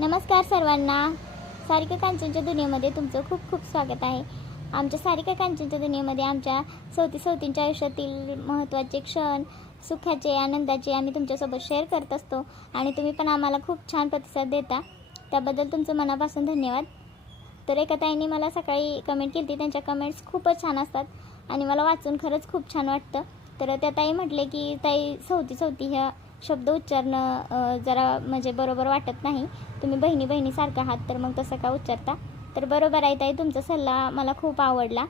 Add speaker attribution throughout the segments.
Speaker 1: नमस्कार सर्वांना. सारिका कांचनच्या दुनियेमध्ये तुमचं खूप खूप स्वागत आहे. आमच्या सारिका कांचनच्या दुनियेमध्ये आमच्या सवती सवतींच्या आयुष्यातील महत्त्वाचे क्षण सुखाचे आनंदाचे आम्ही तुमच्यासोबत शेअर करत असतो. आणि तुम्ही पण आम्हाला खूप छान प्रतिसाद देता. त्याबद्दल तुमचं मनापासून धन्यवाद. तर एका ताईंनी मला सकाळी कमेंट केली होती. त्यांच्या कमेंट्स खूपच छान असतात. आणि मला वाचून खरंच खूप छान वाटतं. तर त्या ताई म्हटले की ताई सवती सवती ह्या शब्द उच्चारणं जरा म्हणजे बरोबर वाटत नाही. तुम्ही बहिणी बहिणीसारखं आहात तर मग तसं का उच्चारता? तर बरोबर आहे ताई तुमचा सल्ला मला खूप आवडला.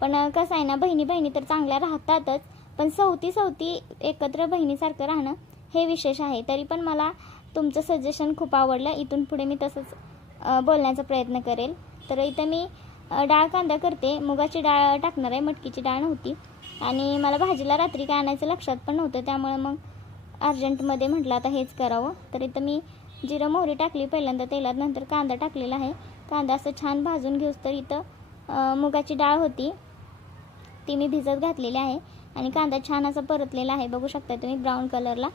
Speaker 1: पण कसं आहे ना बहिणी बहिणी तर चांगल्या राहतातच पण सवती सवती एकत्र बहिणीसारखं राहणं हे विशेष आहे. तरी पण मला तुमचं सजेशन खूप आवडलं. इथून पुढे मी तसंच बोलण्याचा प्रयत्न करेल. तर इथं मी डाळ कांदा करते. मुगाची डाळ टाकणार आहे मटकीची डाळ नव्हती. आणि मला भाजीला रात्री काय आणायचं लक्षात पण नव्हतं. त्यामुळे मग अर्जंटमध्ये म्हटलं आता हेच करावं. तर इथं मी जिरं मोहरी टाकली पहिल्यांदा तेलात नंतर कांदा टाकलेला आहे. कांदा असं छान भाजून घेऊस तर इथं मुगाची डाळ होती. ती मी भिजत घातलेली आहे. आणि कांदा छान असा परतलेला आहे. बघू शकता तुम्ही ब्राऊन कलरला.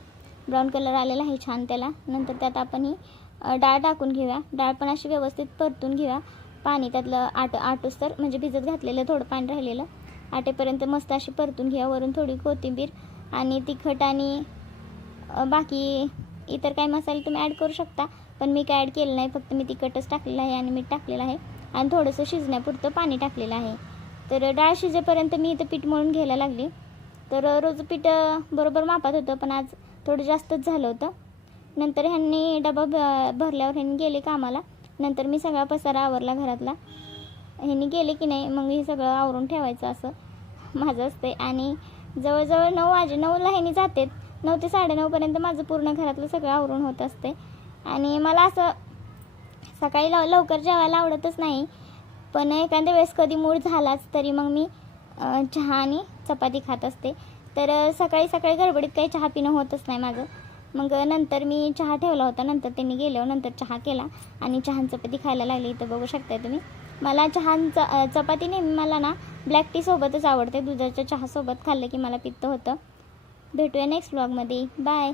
Speaker 1: ब्राऊन कलर आलेला आहे छान त्याला. नंतर त्यात आपण ही डाळ टाकून घेऊया. डाळ पण अशी व्यवस्थित परतून घेऊया. पाणी त्यातलं आट आटूस तर म्हणजे भिजत घातलेलं थोडं पाणी राहिलेलं. आटेपर्यंत मस्त अशी परतून घ्या. वरून थोडी कोथिंबीर आणि तिखट आणि बाकी इतर काही मसाले तुम्ही ॲड करू शकता. पण मी काय ॲड केलं नाही फक्त मी तिखटच टाकलेलं आहे आणि मीठ टाकलेलं आहे. आणि थोडंसं शिजण्यापुरतं पाणी टाकलेलं आहे. तर डाळ शिजेपर्यंत मी इथं पीठ मळून घ्यायला लागली. तर रोज पीठ बरोबर मापात होतं पण आज थोडं जास्तच झालं होतं. नंतर ह्यांनी डबा भ भरल्यावर ह्यांनी गेले कामाला. नंतर मी सगळा पसारा आवरला घरातला. ह्यांनी गेले की नाही मग हे सगळं आवरून ठेवायचं असं माझं असते आणि जवळजवळ नऊ वाजे नऊला ह्यांनी जातात. नऊ ते साडेनऊपर्यंत माझं पूर्ण घरातलं सगळं आवरून होत असते. आणि मला असं सकाळी लव लवकर जेवायला आवडतच नाही. पण एखाद्या वेळेस कधी मूड झालाच तरी मग मी चहा आणि चपाती खात असते. तर सकाळी सकाळी गडबडीत काही चहा पिणं होतच नाही माझं. मग नंतर मी चहा ठेवला होता. नंतर त्यांनी गेल्यावर नंतर चहा केला आणि चहा चपाती खायला लागली. इथं बघू शकताय तुम्ही. मला चहा च चपाती नेहमी मला ना ब्लॅक टी सोबतच आवडते. दुधाच्या चहासोबत खाल्लं की मला पित्त होतं. भेटूया नेक्स्ट व्लॉगमध्ये बाय